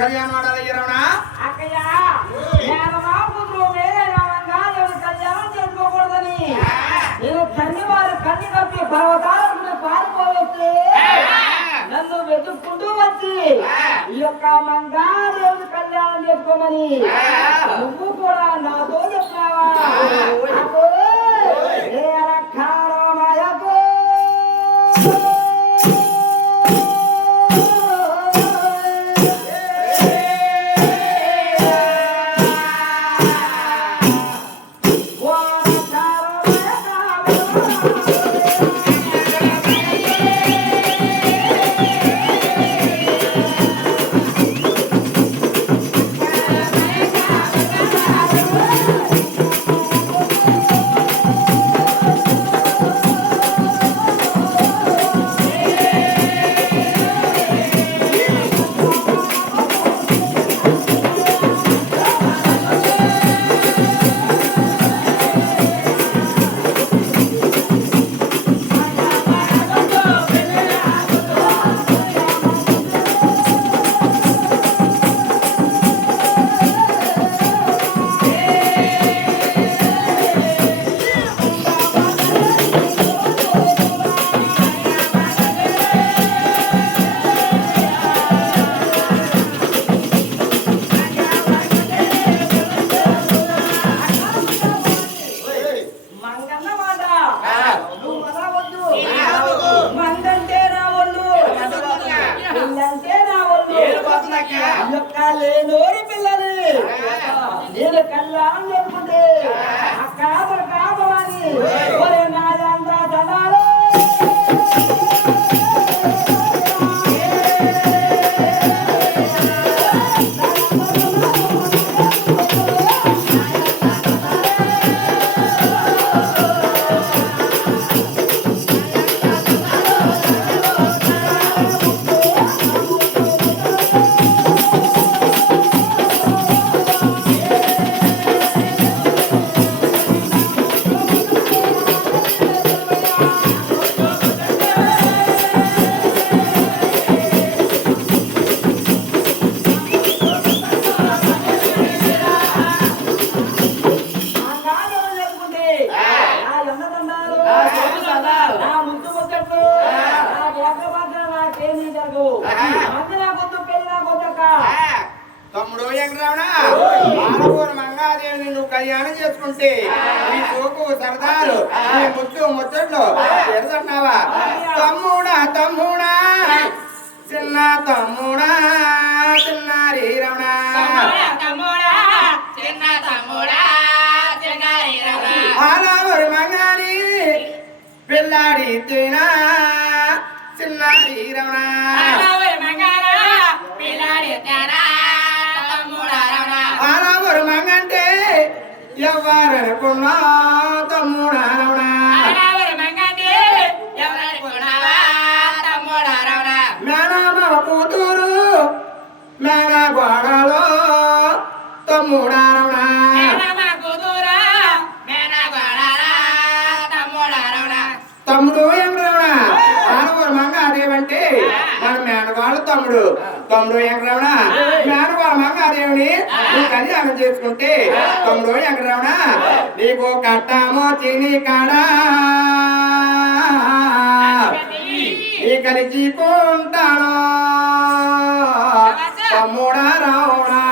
కళ్యాణం ఆడాలి రమణ అక్కయ్య నేను నా కూతురు వేరే రావంగా నేను కళ్యాణం చేసుకోకూడదని నేను కన్నివారు కన్ని కప్పి పర్వతాలకు పారిపోవస్తే నన్ను వెతుక్కుంటూ వచ్చి ఈ యొక్క మంగాదేవుని కళ్యాణం చేసుకోమని నువ్వు కూడా నాతో చెప్పావా లేనోరి పిల్లని నేను కళ్యాణం చేసుకుంటే అక్క కావాలి నాదంతా చదాలు తమ్ముడు ఎంకరావునా ఆడవారు మంగాదేవిని నువ్వు కళ్యాణం చేసుకుంటే నీ సోకు సరదాలు నీ ముద్దు ముచ్చట్లు తెలుసన్నావా తమ్ముడా తమ్ముడా చిన్న తమ్ముడా చిన్నారి రమణ ఆడవారు మంగాని పిల్లాడి తినా చిన్నారి రమణ ఆడవారు మంగంటే ఎవరనుకున్నా తమ్ముడా రమణ మేనమామ కూతురు మేన గోడలో తమ్ముడా రమణ తమ్ముడు ఏం రమణ ఆడవారు మంగ అదేమంటే మన మేనగాళ్ళు తమ్ముడు తమ్ముడు వెంకటరమణ మేనవాళ్ళ మంగాదేవిని నువ్వు కళ్యాణం చేసుకుంటే తమ్ముడు వెంకటరమణ నీకు కట్టామో తిని కాడా నీ కలిసికుంటాను తమ్ముడా రావణా